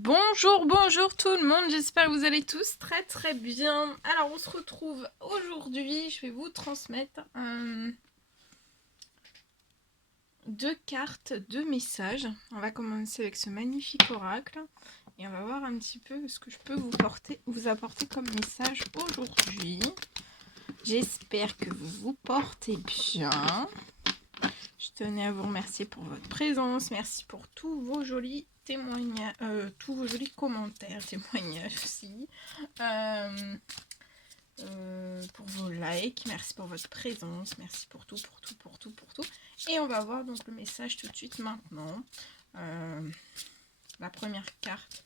Bonjour, bonjour tout le monde, j'espère que vous allez tous très bien. Alors on se retrouve aujourd'hui, je vais vous transmettre deux cartes, deux messages. On va commencer avec ce magnifique oracle et on va voir un petit peu ce que je peux vous apporter comme message aujourd'hui. J'espère que vous vous portez bien. Je tenais à vous remercier pour votre présence, merci pour tous vos jolis témoignages, tous vos jolis commentaires, témoignages aussi, pour vos likes, merci pour votre présence, merci pour tout. Et on va voir donc le message tout de suite maintenant. La première carte,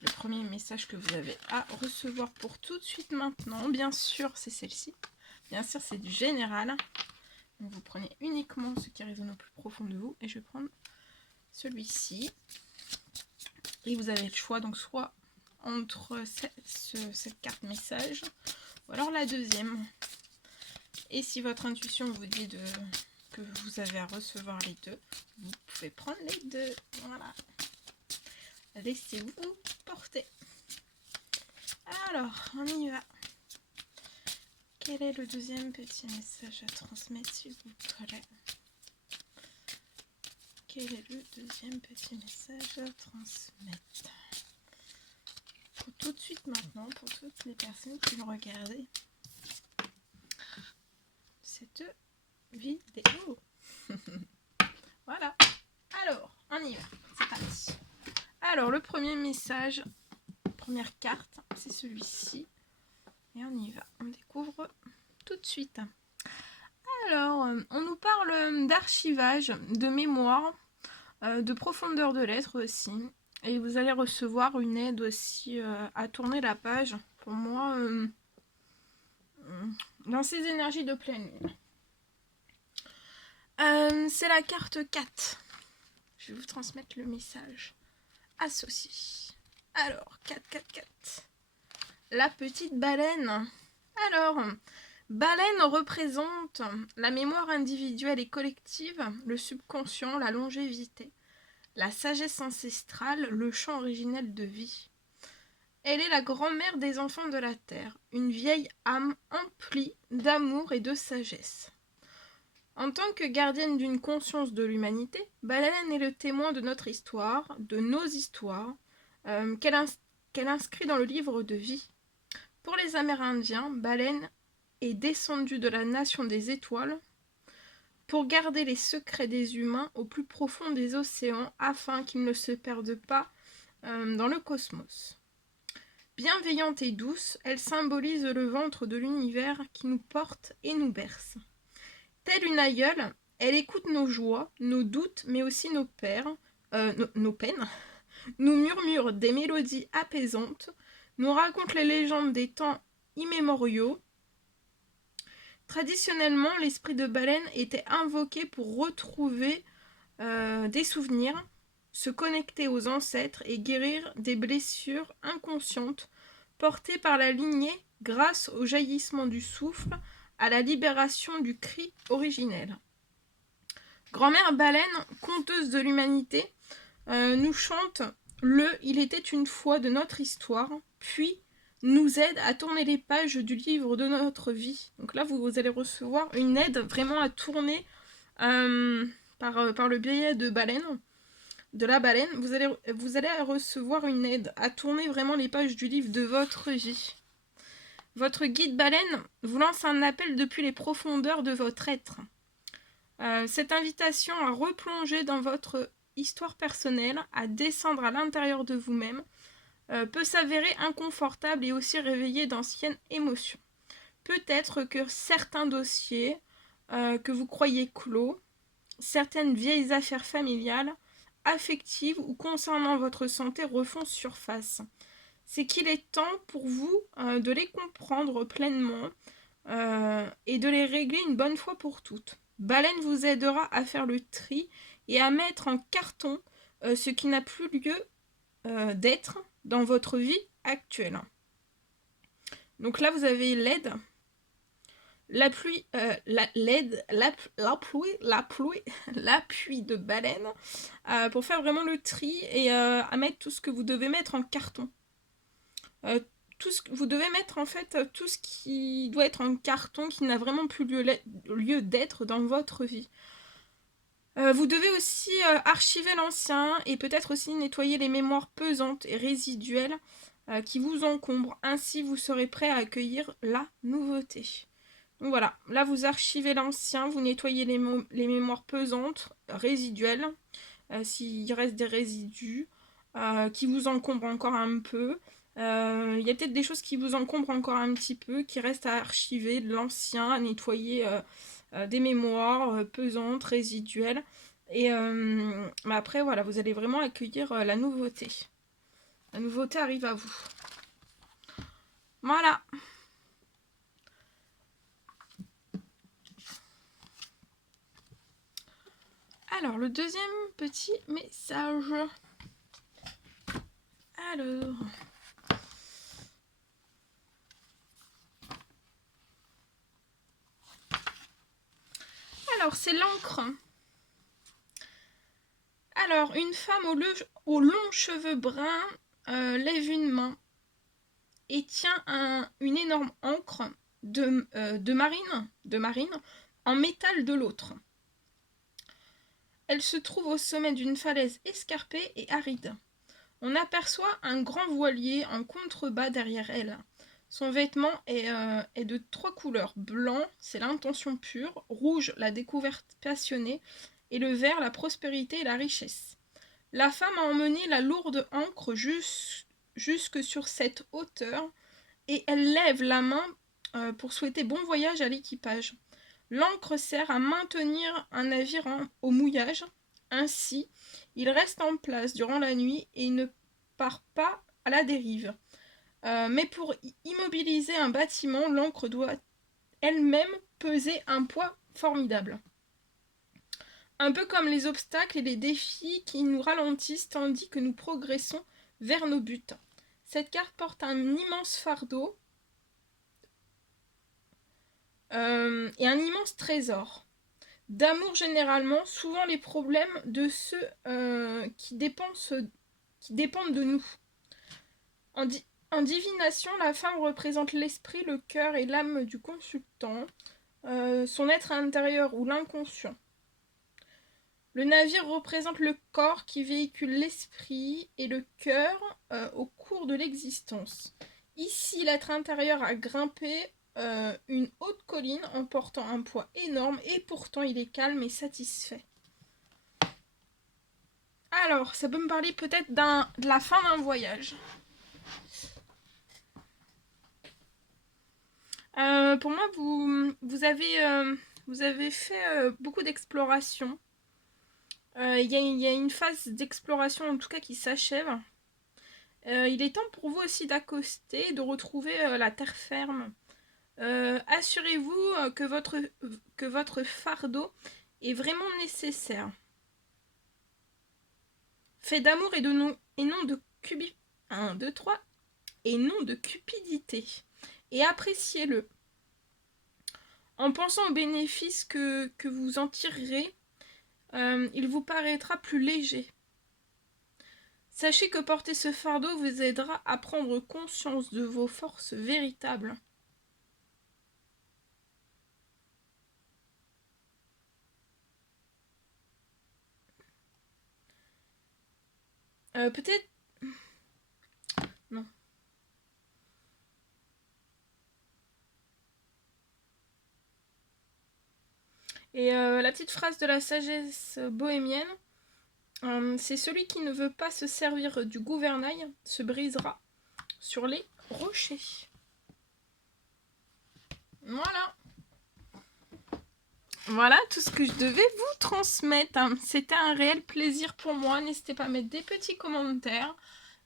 le premier message que vous avez à recevoir pour tout de suite maintenant, bien sûr c'est celle-ci, bien sûr c'est du général. Donc vous prenez uniquement ce qui résonne au plus profond de vous et je vais prendre celui-ci. Et vous avez le choix donc soit entre cette carte message ou alors la deuxième. Et si votre intuition vous dit que vous avez à recevoir les deux, vous pouvez prendre les deux. Voilà. Laissez-vous porter. Alors, on y va. Quel est le deuxième petit message à transmettre, s'il vous plaît? Quel est le deuxième petit message à transmettre? Pour tout de suite maintenant, pour toutes les personnes qui vont regarder cette vidéo. Voilà. Alors, on y va. C'est parti. Alors, le premier message, première carte, c'est celui-ci. Et on y va. On découvre tout de suite. Alors, on nous parle d'archivage, de mémoire, de profondeur de lettres aussi. Et vous allez recevoir une aide aussi à tourner la page. Pour moi, dans ces énergies de pleine lune. C'est la carte 4. Je vais vous transmettre le message associé. Alors, 4. La petite baleine. Alors, baleine représente la mémoire individuelle et collective, le subconscient, la longévité, la sagesse ancestrale, le champ originel de vie. Elle est la grand-mère des enfants de la Terre, une vieille âme emplie d'amour et de sagesse. En tant que gardienne d'une conscience de l'humanité, Baleine est le témoin de notre histoire, de nos histoires, qu'elle inscrit dans le livre de vie. Pour les Amérindiens, Baleine est descendue de la nation des étoiles pour garder les secrets des humains au plus profond des océans afin qu'ils ne se perdent pas dans le cosmos. Bienveillante et douce, elle symbolise le ventre de l'univers qui nous porte et nous berce. Telle une aïeule, elle écoute nos joies, nos doutes, mais aussi nos peines, nous murmure des mélodies apaisantes, nous raconte les légendes des temps immémoriaux. Traditionnellement, l'esprit de baleine était invoqué pour retrouver des souvenirs, se connecter aux ancêtres et guérir des blessures inconscientes portées par la lignée grâce au jaillissement du souffle, à la libération du cri originel. Grand-mère baleine, conteuse de l'humanité, nous chante le « Il était une fois » de notre histoire, puis nous aide à tourner les pages du livre de notre vie. Donc là, vous allez recevoir une aide vraiment à tourner par le biais de la baleine. Vous allez recevoir une aide à tourner vraiment les pages du livre de votre vie. Votre guide baleine vous lance un appel depuis les profondeurs de votre être. Cette invitation à replonger dans votre histoire personnelle, à descendre à l'intérieur de vous-même, peut s'avérer inconfortable et aussi réveiller d'anciennes émotions. Peut-être que certains dossiers que vous croyez clos, certaines vieilles affaires familiales, affectives ou concernant votre santé refont surface. C'est qu'il est temps pour vous de les comprendre pleinement et de les régler une bonne fois pour toutes. Baleine vous aidera à faire le tri et à mettre en carton ce qui n'a plus lieu d'être dans votre vie actuelle. Donc là, vous avez l'aide l'appui de baleine pour faire vraiment le tri et à mettre tout ce que vous devez mettre en carton. Vous devez mettre en fait tout ce qui doit être en carton, qui n'a vraiment plus lieu d'être dans votre vie. Vous devez aussi archiver l'ancien et peut-être aussi nettoyer les mémoires pesantes et résiduelles qui vous encombrent. Ainsi, vous serez prêt à accueillir la nouveauté. Donc voilà, là vous archivez l'ancien, vous nettoyez les mémoires pesantes, résiduelles, s'il reste des résidus qui vous encombrent encore un peu. Il y a peut-être des choses qui vous encombrent encore un petit peu, qui restent à archiver, de l'ancien, à nettoyer des mémoires pesantes, résiduelles. Et mais après, voilà, vous allez vraiment accueillir la nouveauté. La nouveauté arrive à vous. Voilà. Alors, le deuxième petit message. Alors, c'est l'encre. Alors, une femme aux longs cheveux bruns lève une main et tient une énorme encre de marine en métal de l'autre. Elle se trouve au sommet d'une falaise escarpée et aride. On aperçoit un grand voilier en contrebas derrière elle. Son vêtement est de 3 couleurs. Blanc, c'est l'intention pure, rouge, la découverte passionnée, et le vert, la prospérité et la richesse. La femme a emmené la lourde encre jusque sur cette hauteur, et elle lève la main pour souhaiter bon voyage à l'équipage. L'encre sert à maintenir un navire au mouillage. Ainsi, il reste en place durant la nuit et ne part pas à la dérive. Mais pour immobiliser un bâtiment, l'encre doit elle-même peser un poids formidable. Un peu comme les obstacles et les défis qui nous ralentissent tandis que nous progressons vers nos buts. Cette carte porte un immense fardeau et un immense trésor. D'amour généralement, souvent les problèmes de ceux qui dépendent de nous. En divination, la femme représente l'esprit, le cœur et l'âme du consultant, son être intérieur ou l'inconscient. Le navire représente le corps qui véhicule l'esprit et le cœur au cours de l'existence. Ici, l'être intérieur a grimpé une haute colline en portant un poids énorme et pourtant il est calme et satisfait. Alors, ça peut me parler peut-être de la fin d'un voyage. Pour moi, vous avez fait beaucoup d'exploration. Il y a une phase d'exploration en tout cas qui s'achève. Il est temps pour vous aussi d'accoster, de retrouver la terre ferme. Assurez-vous que votre fardeau est vraiment nécessaire. Fait d'amour et non de et non de cupidité. Et appréciez-le. En pensant aux bénéfices que vous en tirerez, il vous paraîtra plus léger. Sachez que porter ce fardeau vous aidera à prendre conscience de vos forces véritables. Peut-être... Non. Et la petite phrase de la sagesse bohémienne, c'est celui qui ne veut pas se servir du gouvernail se brisera sur les rochers. Voilà. Voilà tout ce que je devais vous transmettre. C'était un réel plaisir pour moi. N'hésitez pas à mettre des petits commentaires,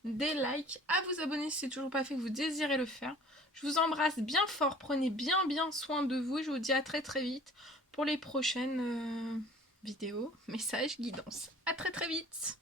des likes, à vous abonner si ce n'est toujours pas fait, que vous désirez le faire. Je vous embrasse bien fort. Prenez bien soin de vous. Je vous dis à très vite pour les prochaines vidéos, messages, guidances. À très vite.